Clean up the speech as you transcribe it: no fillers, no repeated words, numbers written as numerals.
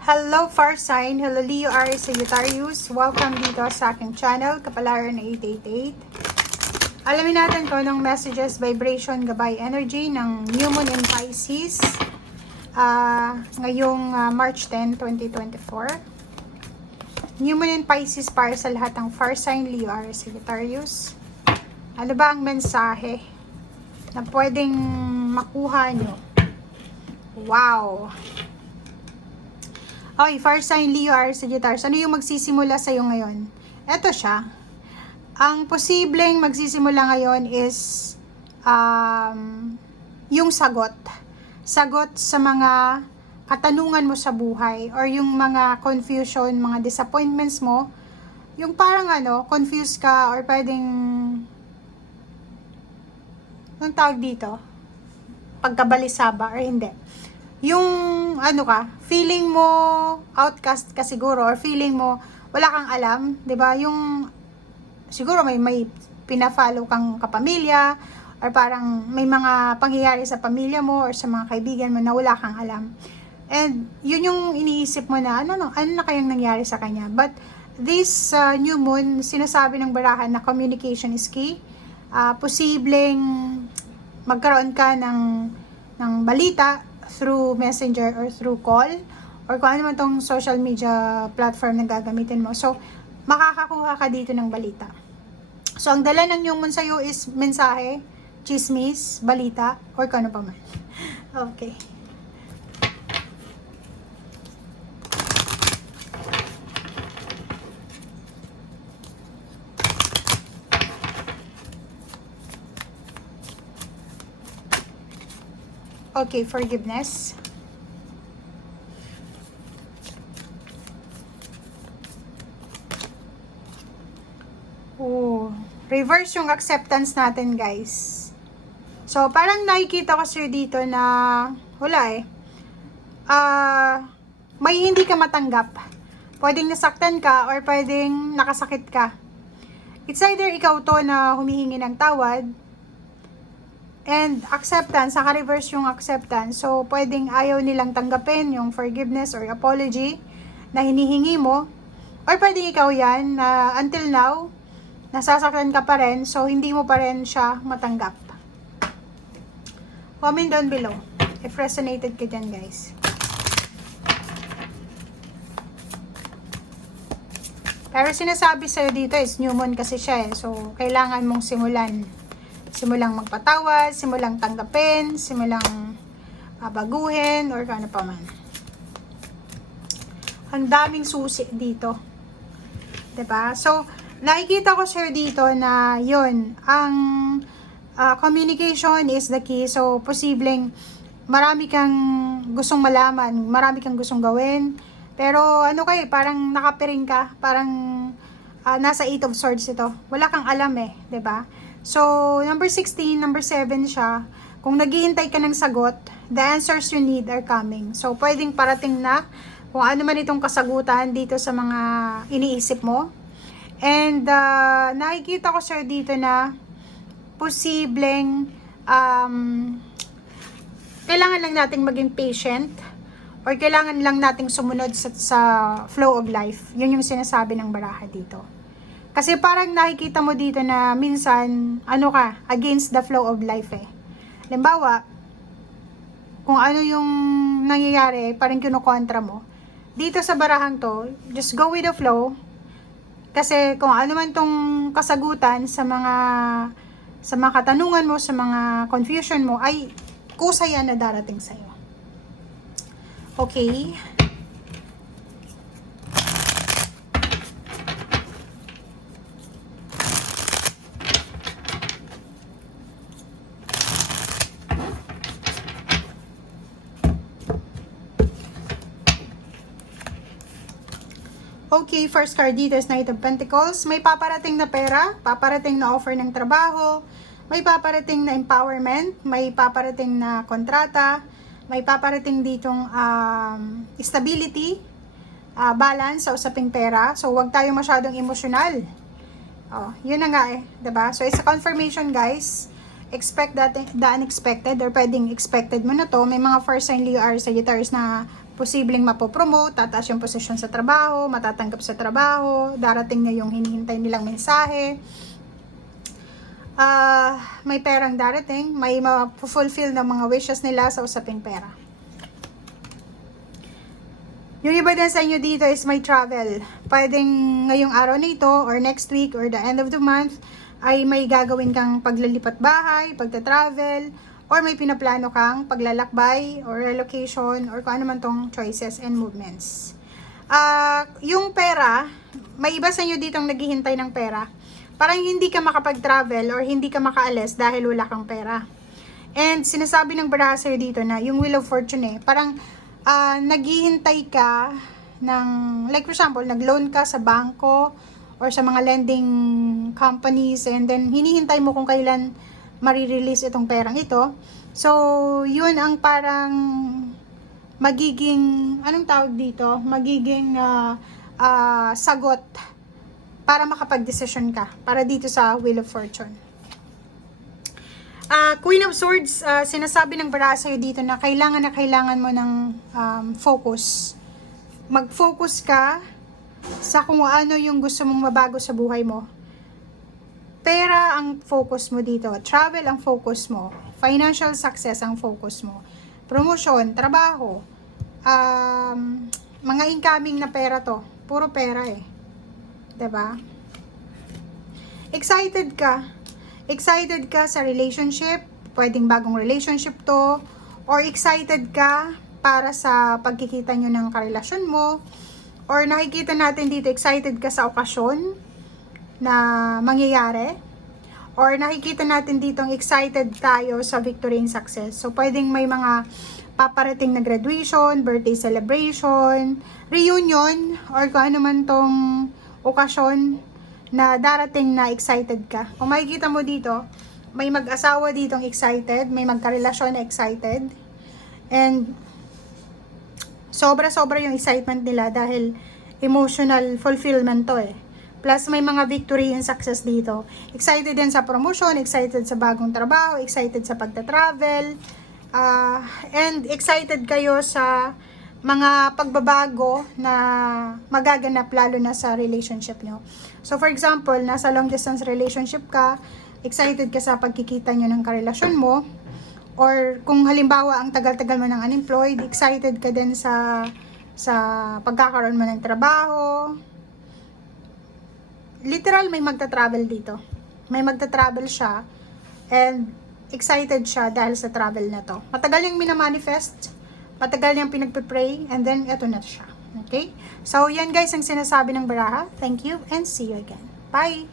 Hello Far Sign, hello Leo, Aries, Sagittarius. Welcome dito sa aking channel, Kapalaran na 888. Alamin natin kung anong messages, vibration, gabay, energy ng New Moon in Pisces ngayong March 10, 2024. New Moon in Pisces para sa lahat ng Far Sign, Leo, Aries, Sagittarius. Ano ba ang mensahe na pwedeng makuha nyo? Wow! Okay, Far Sign, Leo, Aries, Sagittarius. Ano yung magsisimula sa'yo ngayon? Eto siya. Ang posibleng magsisimula ngayon is yung sagot. Sagot sa mga katanungan mo sa buhay or yung mga confusion, mga disappointments mo. Yung parang confused ka or pwedeng anong tawag dito? Pagkabalisa ba or hindi? Yung feeling mo outcast ka siguro or feeling mo wala kang alam, 'di ba? Yung siguro may pina-follow kang kapamilya or parang may mga pangyayari sa pamilya mo or sa mga kaibigan mo na wala kang alam. And yun yung iniisip mo na ano na kayang nangyari sa kanya. But this new moon, sinasabi ng barahan na communication is key. Posibleng magkaroon ka ng balita through messenger or through call or kung ano man tong social media platform na gagamitin mo. So, makakakuha ka dito ng balita. So, ang dala ng yung moon sa'yo is mensahe, chismis, balita, or kung ano pa man. Okay. Okay, forgiveness. Reverse yung acceptance natin, guys. So, parang nakikita ko sir dito na wala may hindi ka matanggap. Pwedeng nasaktan ka or pwedeng nakasakit ka. It's either ikaw to na humihingi ng tawad and acceptance, saka-reverse yung acceptance. So, pwedeng ayaw nilang tanggapin yung forgiveness or apology na hinihingi mo. Or pwedeng ikaw yan na until now, nasasaktan ka pa rin, so hindi mo pa rin siya matanggap. Comment down below if resonated ka dyan, guys. Pero sinasabi sa'yo dito is new moon kasi siya so kailangan mong simulang magpatawad, simulang tanggapin, simulang baguhin, or ano pa man. Ang daming susi dito. 'Di ba? So, nakikita ko sir dito na yon ang communication is the key. So, posibleng marami kang gustong malaman, marami kang gustong gawin. Pero parang nakapiring ka, parang nasa 8 of swords ito. Wala kang alam 'di ba? So, number 16, number 7 siya. Kung naghihintay ka ng sagot, the answers you need are coming. So, pwedeng parating na kung ano man itong kasagutan dito sa mga iniisip mo. And, nakikita ko sir dito na posibleng kailangan lang nating maging patient or kailangan lang nating sumunod sa flow of life. Yun yung sinasabi ng baraha dito. Kasi parang nakikita mo dito na minsan, against the flow of life Halimbawa, kung ano yung nangyayari, parang kinukontra mo. Dito sa barahang to, just go with the flow. Kasi kung ano man tong kasagutan sa mga katanungan mo, sa mga confusion mo, ay kusa yan na darating sa'yo. Okay? Okay, first card dito is Knight of Pentacles. May paparating na pera, paparating na offer ng trabaho, may paparating na empowerment, may paparating na kontrata, may paparating ditong stability, balance sa usaping pera. So, huwag tayo masyadong emosyonal. Yun na nga diba? So, it's a confirmation, guys. Expect the unexpected or pwedeng expected mo na to. May mga first sign Leo, Aries, Sagittarius na posibleng mapopromote, tataas yung posisyon sa trabaho, matatanggap sa trabaho, darating na yung hinihintay nilang mensahe. May perang darating, may ma-fulfill ng mga wishes nila sa usaping pera. Yung iba din sa inyo dito is may travel. Pwedeng ngayong araw na ito, or next week, or the end of the month, ay may gagawin kang paglilipat bahay, pagta-travel, or may pinaplano kang paglalakbay, or relocation, or kung ano man tong choices and movements. Yung pera, may iba sa inyo ditong naghihintay ng pera. Parang hindi ka makapag-travel or hindi ka makaalis dahil wala kang pera. And sinasabi ng baraha sa'yo dito na yung Wheel of Fortune parang naghihintay ka ng, like for example, nag-loan ka sa bangko or sa mga lending companies, and then hinihintay mo kung kailan marirelease itong perang ito. So, yun ang parang magiging, anong tawag dito? Magiging sagot para makapag-decision ka para dito sa Wheel of Fortune. Queen of Swords, sinasabi ng baraha sa'yo dito na kailangan mo ng focus. Mag-focus ka sa kung ano yung gusto mong mabago sa buhay mo. Pera ang focus mo dito. Travel ang focus mo. Financial success ang focus mo. Promotion, trabaho. Mga incoming na pera to. Puro pera eh. 'Di ba? Excited ka. Excited ka sa relationship. Pwedeng bagong relationship to. Or excited ka para sa pagkikita nyo ng karelasyon mo. Or nakikita natin dito, excited ka sa okasyon na mangyayari. Or nakikita natin dito, excited tayo sa victory and success. So, pwedeng may mga paparating na graduation, birthday celebration, reunion, or kung ano man tong okasyon na darating na excited ka. Kung makikita mo dito, may mag-asawa ditong excited, may magkarelasyon na excited, and sobra-sobra yung excitement nila dahil emotional fulfillment to eh. Plus may mga victory and success dito. Excited din sa promotion, excited sa bagong trabaho, excited sa pagta-travel, and excited kayo sa mga pagbabago na magaganap lalo na sa relationship nyo. So for example, nasa long distance relationship ka, excited ka sa pagkikita nyo ng karelasyon mo, or kung halimbawa ang tagal-tagal mo ng unemployed, excited ka din sa pagkakaroon mo ng trabaho. Literal may magta-travel dito. May magta-travel siya and excited siya dahil sa travel na to. Matagal yung minamanifest, matagal yung pinagpe-pray, and then eto na siya. Okay? So, yan guys ang sinasabi ng baraha. Thank you and see you again. Bye!